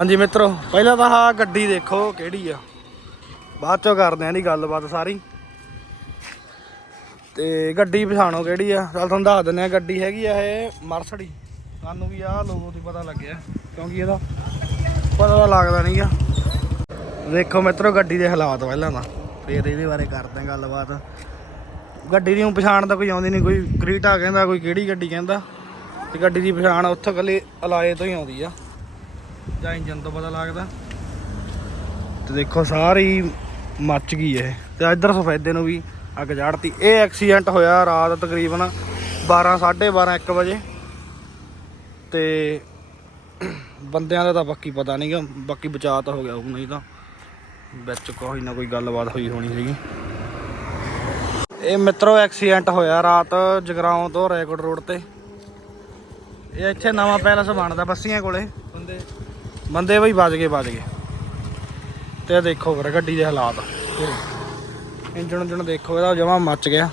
ਹਾਂਜੀ ਮਿੱਤਰੋ, ਪਹਿਲਾਂ ਤਾਂ ਆਹ ਗੱਡੀ ਦੇਖੋ ਕਿਹੜੀ ਆ। ਬਾਅਦ ਚੋਂ ਕਰਦੇ ਆਂ ਦੀ ਗੱਲਬਾਤ ਸਾਰੀ। ਤੇ ਗੱਡੀ ਪਛਾਣੋ ਕਿਹੜੀ ਆ। ਚੱਲ ਤੁਹਾਨੂੰ ਦੱਸ ਦਿੰਦੇ ਆ ਗੱਡੀ ਹੈਗੀ ਆ ਇਹ ਮਰਸਡੀ। ਸਾਨੂੰ ਵੀ ਆਹ ਲੋਗੋ ਤੋਂ ਪਤਾ ਲੱਗਿਆ, ਕਿਉਂਕਿ ਇਹਦਾ ਪਤਾ ਤਾਂ ਲੱਗਦਾ ਨਹੀਂਗਾ ਦੇਖੋ ਮਿੱਤਰੋ ਗੱਡੀ ਦੇ ਹਾਲਾਤ ਪਹਿਲਾਂ ਤਾਂ। ਫੇਰ ਇਹਦੇ ਬਾਰੇ ਕਰਦੇ ਆਂ ਗੱਲਬਾਤ। ਗੱਡੀ ਦੀ ਪਛਾਣ ਤਾਂ ਕੋਈ ਆਉਂਦੀ ਨਹੀਂ, ਕੋਈ ਕ੍ਰੀਟਾ ਕਹਿੰਦਾ, ਕੋਈ ਕਿਹੜੀ ਗੱਡੀ ਕਹਿੰਦਾ। ਤੇ ਗੱਡੀ ਦੀ ਪਛਾਣ ਉੱਥੋਂ ਕੱਲੇ ਅਲਾਏ ਤੋਂ ਹੀ ਆਉਂਦੀ ਆ। ਜਾਂ ਇੰਜਨ ਤੋਂ ਪਤਾ ਲੱਗਦਾ। ਤੇ ਦੇਖੋ, ਸਾਰੀ ਮੱਚ ਗਈ ਇਹ। ਤੇ ਇੱਧਰ ਸਫੈਦੇ ਨੂੰ ਵੀ ਅੱਗ ਚੜਤੀ। ਇਹ ਐਕਸੀਡੈਂਟ ਹੋਇਆ ਰਾਤ ਤਕਰੀਬਨ 12 12:30 1 ਵਜੇ। ਤੇ ਬੰਦਿਆਂ ਦਾ ਤਾਂ ਬਾਕੀ ਪਤਾ ਨਹੀਂਗਾ ਬਾਕੀ ਬਚਾਅ ਤਾਂ ਹੋ ਗਿਆ ਉਹ ਨਹੀਂ ਤਾਂ ਵਿੱਚ ਕੋਈ ਨਾ ਕੋਈ ਗੱਲਬਾਤ ਹੋਈ ਹੋਣੀ ਸੀਗੀ ਇਹ ਮਿੱਤਰੋ ਐਕਸੀਡੈਂਟ ਹੋਇਆ ਰਾਤ ਜਗਰਾਉਂ ਤੋਂ ਰੈਕੋਰਡ ਰੋਡ ਤੇ। ਇਹ ਇੱਥੇ ਨਵਾਂ ਪੈਲਸ ਬਣਦਾ ਬੱਸੀਆਂ ਕੋਲੇ। ਬੰਦੇ। ਬੰਦੇ ਬਈ ਵੱਜ ਗਏ ਵੱਜ ਗਏ। ਤੇ ਦੇਖੋ ਫਿਰ ਗੱਡੀ ਦੇ ਹਾਲਾਤ। ਇੰਜਣ ਇੰਜਣ ਦੇਖੋ ਇਹਦਾ ਜਮਾ ਮੱਚ ਗਿਆ।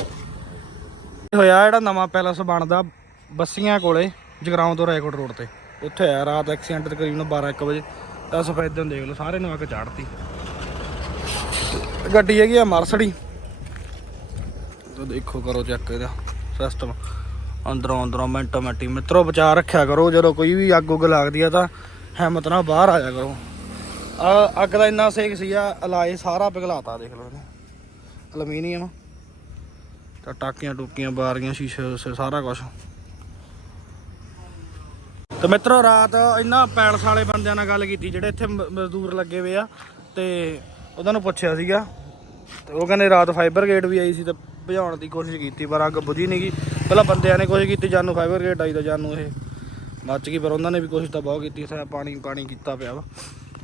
ਹੋਇਆ ਜਿਹੜਾ ਨਵਾਂ ਪੈਲਸ ਬਣਦਾ ਬੱਸੀਆਂ ਕੋਲੇ ਜਗਰਾਉਂ ਤੋਂ ਰੈਕੋਰਡ ਰੋਡ ਤੇ। ਉੱਥੇ ਹੋਇਆ ਰਾਤ ਐਕਸੀਡੈਂਟ ਤਕਰੀਬਨ 12 1 ਵਜੇ। ਤਾਂ ਸਫੈਦੇ ਨੂੰ ਦੇਖ ਲਓ ਸਾਰੇ ਨੂੰ ਅੱਗ ਚਾੜਤੀ ਗੱਡੀ ਹੈਗੀ ਆ ਮਰਸਡੀ। ਤਾਂ ਦੇਖੋ ਕਰੋ ਚੈੱਕ ਇਹਦਾ ਸਿਸਟਮ ਅੰਦਰੋਂ ਅੰਦਰੋਂ ਮਿੰਟੋ ਮਿੰਟੀ ਮਿੱਤਰੋ ਬਚਾ ਰੱਖਿਆ ਕਰੋ, ਜਦੋਂ ਕੋਈ ਵੀ ਅੱਗ ਉੱਗ ਲੱਗਦੀ ਆ ਤਾਂ ਹਿੰਮਤ ਨਾਲ ਬਾਹਰ ਆ ਜਾ ਕਰੋ। ਆ ਅੱਗ ਦਾ ਇੰਨਾ ਸੇਕ ਸੀ ਆ ਅਲਾਏ ਸਾਰਾ ਪਿਘਲਾਤਾ ਦੇਖ ਲਓ ਇਹਨੇ। ਅਲਮੀਨੀਅਮ। ਤਾਂ ਟਾਕੀਆਂ ਟੂਕੀਆਂ, ਬਾਰੀਆਂ, ਸ਼ੀਸ਼ੇ ਉਸੇ ਸਾਰਾ ਕੁਝ ਤੇ ਮਿੱਤਰੋ ਰਾਤ ਇਹਨਾਂ ਪੈਲਸ ਵਾਲੇ ਬੰਦਿਆਂ ਨਾਲ ਗੱਲ ਕੀਤੀ, ਜਿਹੜੇ ਇੱਥੇ ਮ- ਮਜ਼ਦੂਰ ਲੱਗੇ ਹੋਏ ਆ, ਤੇ ਉਹਨਾਂ ਨੂੰ ਪੁੱਛਿਆ ਸੀਗਾ। ਤੇ ਉਹ ਕਹਿੰਦੇ ਰਾਤ ਫਾਈਬਰ ਗੇਟ ਵੀ ਆਈ ਸੀ ਤੇ ਭਜਾਉਣ ਦੀ ਕੋਸ਼ਿਸ਼ ਕੀਤੀ, ਪਰ ਅੱਗ ਬੁਝੀ ਨਹੀਂ ਗਈ ਪਹਿਲਾਂ ਬੰਦਿਆਂ ਨੇ ਕੋਸ਼ਿਸ਼ ਕੀਤੀ, ਜਾਨੂੰ ਫਾਈਬਰ ਗੇਟ ਆਈ ਤਾਂ ਜਾਨੂੰ ਇਹ ਮੱਚ ਗਈ, ਪਰ ਉਹਨਾਂ ਨੇ ਵੀ ਕੋਸ਼ਿਸ਼ ਤਾਂ ਬਹੁਤ ਕੀਤੀ ਸਾਰਾ ਪਾਣੀ ਪਾਣੀ ਕੀਤਾ ਪਿਆ ਵਾ।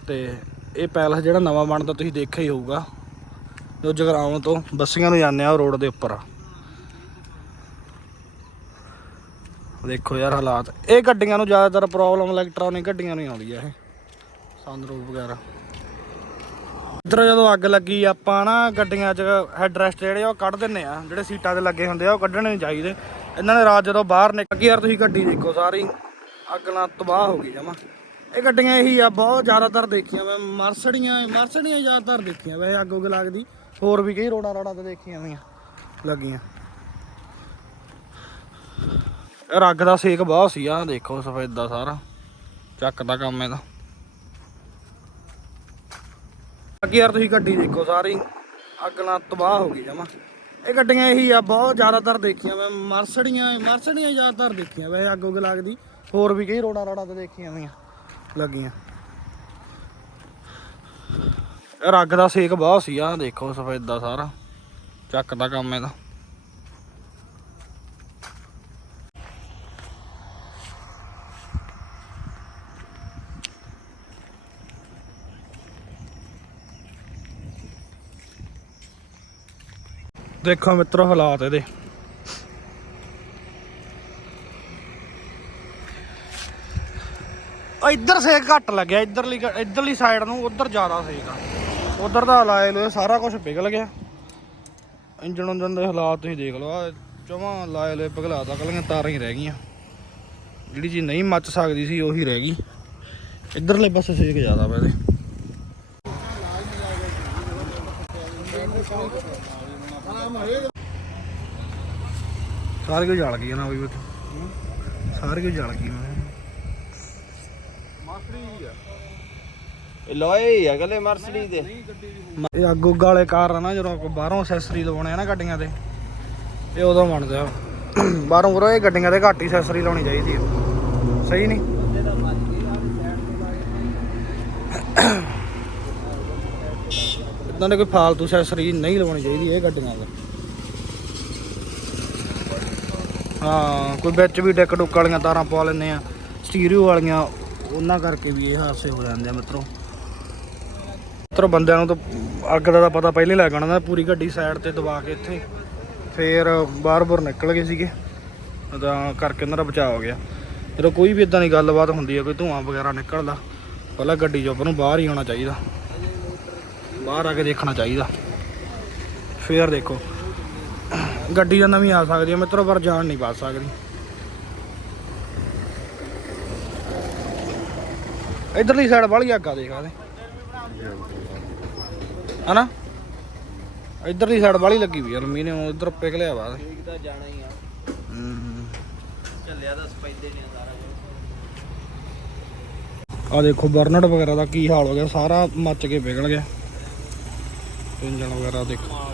ਤੇ ਇਹ ਪੈਲਸ ਜਿਹੜਾ ਨਵਾਂ ਬਣਦਾ, ਤੁਸੀਂ ਦੇਖਿਆ ਹੀ ਹੋਊਗਾ। ਜੋ ਜਗਰਾਉਂ ਤੋਂ ਬੱਸੀਆਂ ਨੂੰ ਜਾਂਦੇ ਆ ਰੋਡ ਦੇ ਉੱਪਰ ਦੇਖੋ ਯਾਰ ਹਾਲਾਤ। ਇਹ ਗੱਡੀਆਂ ਨੂੰ ਜ਼ਿਆਦਾਤਰ ਪ੍ਰੋਬਲਮ ਇਲੈਕਟ੍ਰੋਨਿਕ ਗੱਡੀਆਂ ਨੂੰ ਹੀ ਆਉਂਦੀ ਆ ਇਹ। ਸੰਦਰੂਪ ਵਗੈਰਾ। ਇੱਧਰ ਜਦੋਂ ਅੱਗ ਲੱਗੀ, ਆਪਾਂ ਨਾ ਗੱਡੀਆਂ 'ਚ ਹੈਡ ਰੈਸਟ ਜਿਹੜੇ ਆ ਉਹ ਕੱਢ ਦਿੰਨੇ ਆ। ਜਿਹੜੇ ਸੀਟਾਂ ਤੇ ਲੱਗੇ ਹੁੰਦੇ ਆ, ਉਹ ਕੱਢਣੇ ਨਹੀਂ ਚਾਹੀਦੇ। ਇਹਨਾਂ ਨੇ ਰਾਤ ਜਦੋਂ ਬਾਹਰ ਨਿਕਲ ਯਾਰ ਤੁਸੀਂ ਗੱਡੀ ਦੇਖੋ ਸਾਰੀ। ਅੱਗ ਨਾਲ ਤਬਾਹ ਹੋ ਗਈ ਜਮਾ। ਇਹ ਗੱਡੀਆਂ ਇਹੀ ਆ, ਬਹੁਤ ਜ਼ਿਆਦਾਤਰ ਦੇਖੀਆਂ ਮੈਂ। ਮਰਸੜੀਆਂ ਮਰਸੜੀਆਂ ਜ਼ਿਆਦਾਤਰ ਦੇਖੀਆਂ ਵੈਸੇ ਅੱਗ ਉੱਗ ਲੱਗਦੀ। ਹੋਰ ਵੀ ਕਈ ਰੋਡਾਂ ਰਾਡਾਂ ਤੇ ਦੇਖੀਆਂ ਹੋਈਆਂ, ਲੱਗੀਆਂ। ਰੱਗ ਦਾ ਸੇਕ ਬਹੁਤ ਸੀ ਆ ਦੇਖੋ ਸਫੈਦਾ ਸਾਰਾ। ਚੱਕ ਦਾ ਕੰਮ ਇਹਦਾ। ਅੱਗੇ ਯਾਰ ਤੁਸੀਂ ਗੱਡੀ ਦੇਖੋ ਸਾਰੀ। ਅੱਗ ਨਾਲ ਤਬਾਹ ਹੋ ਗਈ ਜਮਾ। ਇਹ ਗੱਡੀਆਂ ਇਹੀ ਆ, ਬਹੁਤ ਜ਼ਿਆਦਾਤਰ ਦੇਖੀਆਂ ਮੈਂ। ਮਰਸੜੀਆਂ ਮਰਸੜੀਆਂ ਜ਼ਿਆਦਾਤਰ ਦੇਖੀਆਂ ਵੈਸੇ ਅੱਗ ਉੱਗ ਲੱਗਦੀ। ਹੋਰ ਵੀ ਕਈ ਰੋਡਾਂ ਰਾਡਾਂ ਤੇ ਦੇਖੀਆਂ ਹੋਈਆਂ, ਲੱਗੀਆਂ। ਯਾਰ ਦਾ ਸੇਕ ਬਹੁਤ ਸੀ ਆ ਦੇਖੋ ਸਫੈਦਾ ਸਾਰਾ। ਚੱਕ ਦਾ ਕੰਮ ਇਹਦਾ। ਦੇਖੋ ਮਿੱਤਰੋ ਹਾਲਾਤ ਇਹਦੇ। ਇੱਧਰ ਸੇਕ ਘੱਟ ਲੱਗਿਆ, ਇੱਧਰਲੀ ਇੱਧਰਲੀ ਸਾਈਡ ਨੂੰ ਉਧਰ ਜ਼ਿਆਦਾ ਸੇਕ ਆ। ਉਧਰ ਦਾ ਲਾਏ ਲੋ ਸਾਰਾ ਕੁਝ ਪਿਘਲ ਗਿਆ। ਇੰਜਣ ਉਂਜਣ ਦੇ ਹਾਲਾਤ ਤੁਸੀਂ ਦੇਖ ਲਓ ਆ ਜਮਾ ਲਾਏ ਲੋ ਪਿਘਲਾਤਾ ਕੱਲੀਆਂ ਤਾਰਾਂ ਹੀ ਰਹਿ ਗਈਆਂ। ਜਿਹੜੀ ਚੀਜ਼ ਨਹੀਂ ਮੱਚ ਸਕਦੀ ਸੀ ਉਹੀ ਰਹਿ ਗਈ। ਇੱਧਰਲੇ ਪਾਸੇ ਸੇਕ ਜ਼ਿਆਦਾ ਵਾ ਇਹਦੇ। ਸਾਰੇ ਕੋਈ ਜਲ ਗਈ ਨਾ ਬਈ ਸਾਰੇ ਕੋਈ ਜਲ ਗਈ ਮੈਂ ਇਹ ਲੋਏ ਆ ਗਲੇ ਮਰਸਡੀ ਦੇ। ਇਹ ਅੱਗ ਵਾਲੇ ਕਾਰਨ ਨਾ ਜਦੋਂ ਬਾਹਰੋਂ ਅਸੈਸਰੀ ਲਵਾਉਣੇ ਆ ਨਾ ਗੱਡੀਆਂ ਤੇ ਇਹ ਉਦੋਂ ਬਣਦੇ ਆ ਬਾਹਰੋਂ ਉਰੋਂ ਇਹ ਗੱਡੀਆਂ ਤੇ ਘੱਟ ਹੀ ਅਸੈਸਰੀ ਲਾਉਣੀ ਚਾਹੀਦੀ ਹੈ ਸਹੀ ਨਹੀਂ? ਇਦਾਂ ਦੇ ਕੋਈ ਫਾਲਤੂ ਸੈਸਰੀ ਨਹੀਂ ਲਵਾਉਣੀ ਚਾਹੀਦੀ ਇਹ ਗੱਡੀਆਂ ਤੇ ਹਾਂ, ਕੋਈ ਵਿੱਚ ਵੀ ਡਿੱਕ ਡੁੱਕ ਵਾਲੀਆਂ ਤਾਰਾਂ ਪਾ ਲੈਂਦੇ ਆ ਸਟੀਰੀਓ ਵਾਲੀਆਂ, ਉਹਨਾਂ ਕਰਕੇ ਵੀ ਇਹ ਹਾਦਸੇ ਹੋ ਜਾਂਦੇ ਆ ਮਿੱਤਰੋ। ਮਿੱਤਰੋ, ਬੰਦਿਆਂ ਨੂੰ ਤਾਂ ਅੱਗ ਦਾ ਤਾਂ ਪਤਾ ਪਹਿਲਾਂ ਹੀ ਲੱਗ ਜਾਣਾ ਪੂਰੀ ਗੱਡੀ ਸਾਈਡ ਤੇ ਦਬਾ ਕੇ ਇੱਥੇ। ਫੇਰ ਬਾਹਰ ਬੁਰ ਨਿਕਲ ਗਏ ਸੀਗੇ, ਤਾਂ ਕਰਕੇ ਉਹਨਾਂ ਦਾ ਬਚਾਅ ਹੋ ਗਿਆ। ਜਦੋਂ ਕੋਈ ਵੀ ਇਦਾਂ ਦੀ ਗੱਲਬਾਤ ਹੁੰਦੀ ਹੈ ਕੋਈ ਧੂਆਂ ਵਗੈਰਾ ਨਿਕਲਦਾ, ਪਹਿਲਾਂ ਗੱਡੀ ਚੋਂ ਨੂੰ ਬਾਹਰ ਹੀ ਆਉਣਾ ਚਾਹੀਦਾ। ਬਾਹਰ ਆ ਕੇ ਦੇਖਣਾ ਚਾਹੀਦਾ। ਫੇਰ ਦੇਖੋ। ਗੱਡੀ ਤਾਂ ਨਵੀਂ ਆ ਸਕਦੀ ਹੈ ਮਿੱਤਰੋ ਪਰ ਜਾਣ ਨਹੀਂ ਪਾ ਸਕਦੀ। ਇਧਰਲੀ ਸਾਈਡ ਵਾਲੀ ਅੱਗਾ ਦੇਖ ਆਦੇ ਹਨਾ? ਇਧਰਲੀ ਸਾਈਡ ਵਾਲੀ ਲੱਗੀ ਵੀ ਯਾਰ ਮੀਨੇ ਉਧਰ ਪਿਘਲਿਆ ਵਾ। ਠੀਕ ਤਾਂ ਜਾਣਾ ਹੀ ਆ। ਹੂੰ ਚੱਲਿਆ ਤਾਂ ਸਪੈਂਦੇ ਨੇ ਸਾਰਾ ਆ ਦੇਖੋ ਬਰਨਟ ਵਗੈਰਾ ਦਾ ਕੀ ਹਾਲ ਹੋ ਗਿਆ ਸਾਰਾ ਮੱਚ ਕੇ ਪਿਘਲ ਗਿਆ। ਇੰਜਨ ਵਗੈਰਾ ਦੇਖੋ।